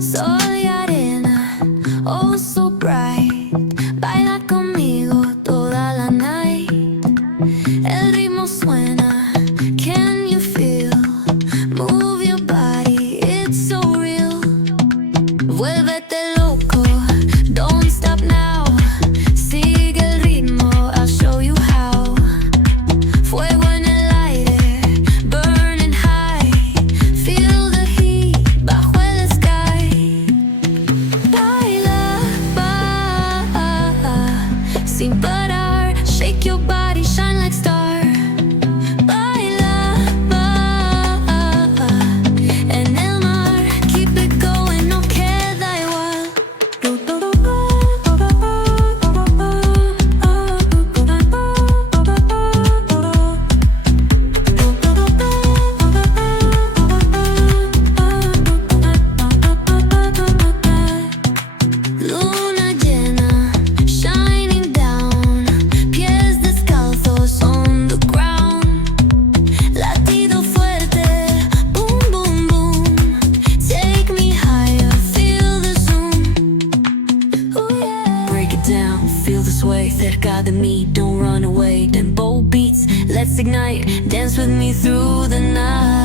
Soy arena, oh so bright. Baila conmigo toda la night. El ritmo suena, can you feel? Move your body, it's so real. Vuélvete loco, don't stop now. Sigue el ritmo, I'll show you how. Fuego en el aire, burning high. Feel the heat bajo el sky. Baila, sin parar. Shake your body, shine like star. Baila, en el mar. Keep it going, no queda igual. Luna llena, shining down. Pies descalzos on the ground. Latido fuerte, boom, boom, boom. Take me higher, feel the zoom. Ooh, yeah. Break it down, feel the sway. Cerca de mí, don't run away. Tempo beats, let's ignite. Dance with me through the night.